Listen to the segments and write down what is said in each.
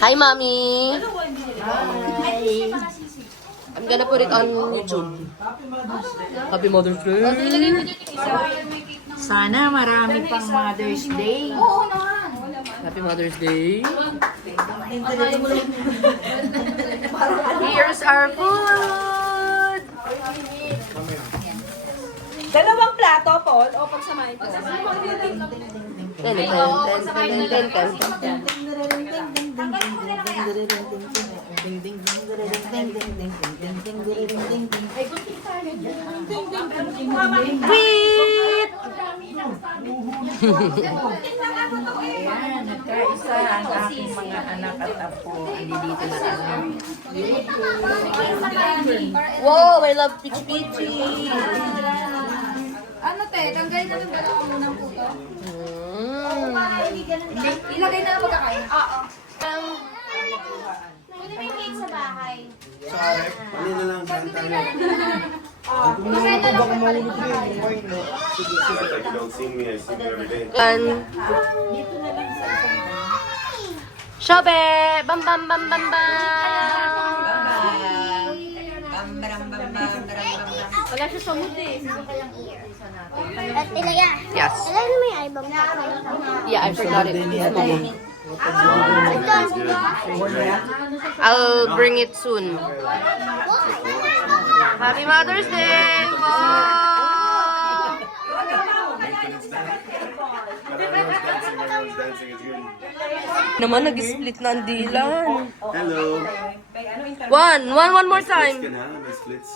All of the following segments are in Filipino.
Hi, Mommy! I'm gonna put it on YouTube. Happy Mother's Day! Sana marami pang Mother's Day. Happy Mother's Day! Here's our food! Dalawang plato, Paul, o pagsamahin ko? Ten, ten, ten, ten, ten, ten. Wait! Ayan, nagkaisa ang aking mga anak at apo. Andito na kami. Wow, I love peachy peachy! Ano te, tanggalin na ng dalawa mo ng puto. Ilagay na lang pagkakain. Oo. Pwede may cake sa bahay. Mali na lang kanta mo. Masaya na lang po pala. Like you don't see me, I see you every day. Kan. Shobe! Bam bam bam bam bam! Wala siya sa mood eh. At ilagay. Yes. Ilagay mo yung album ko. Yeah, I forgot it. Ito. I'll bring it soon. Happy Mother's Day! Wow! Everyone's dancing, it's good. Naman, nag-split na ang dilan. Hello. One more time. Splits ka na, may splits.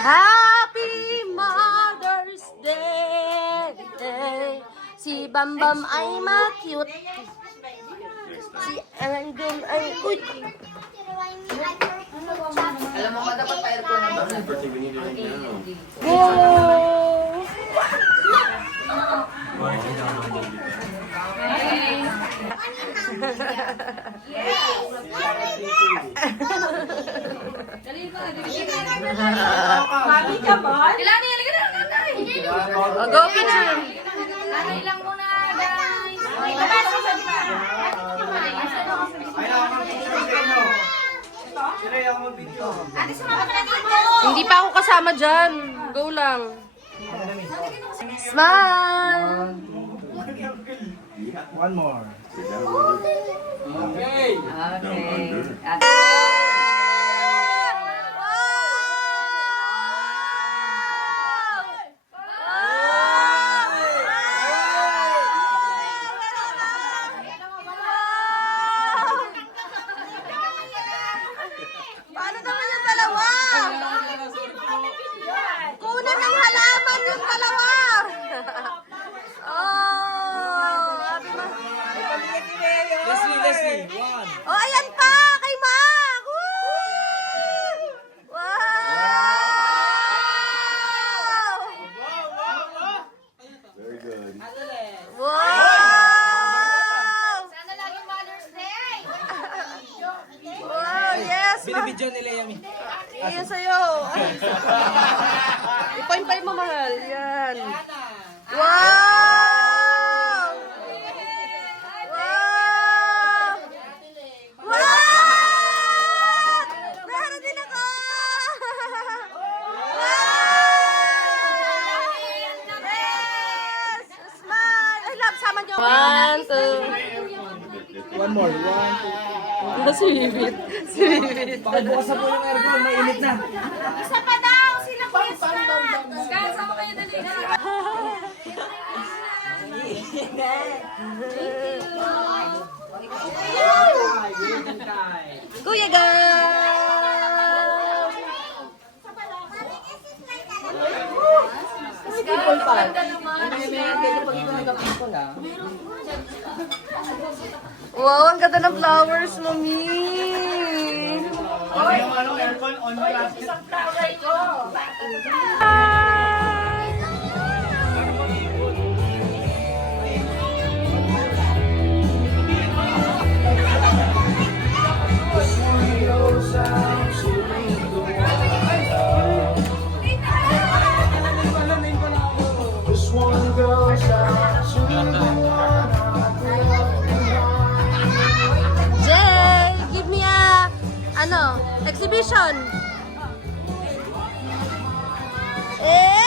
Happy Mother's Day! Si Bam Bam ay ma-cute. Si Angel ay... Uy! Alam mo ka dapat pa-aircon na ba? Birthday, we need it right now. Wow! Mami ka ba? Ilan ilagay na nanay. Oh, go picture! Nanay lang muna, guys. Ipapasa sa diba? Ate, sumama ka na dito. Hindi pa ako kasama dyan. Go lang. Smile! One more. Okay. At Paano naman yung dalawa? Kunan ng halaman yung dalawa! Oh! Leslie, one. Oh, ayan pa! Kay Mac! Woo! Wow! Very good. Wow! Sana lagi Mother's Day. Wow, yes! Binibidyo nila Yami. Iyan sa'yo. I-point mo, mahal. Yan. Wow! Wow! Wow! Meron din ako! Wow! Yes! Smile! I love sama niyo. 1, 2. One more. One, two. Sumibit. Sumibit. Pakibukas na po yung aircon. Mainit na. Isa pa daw. Sila pista. Guys, sama kayo dali. Kuya Gam! Wow, ang ganda ng flowers, mami! Aircon on plastic. Ano? Exhibition. Eh!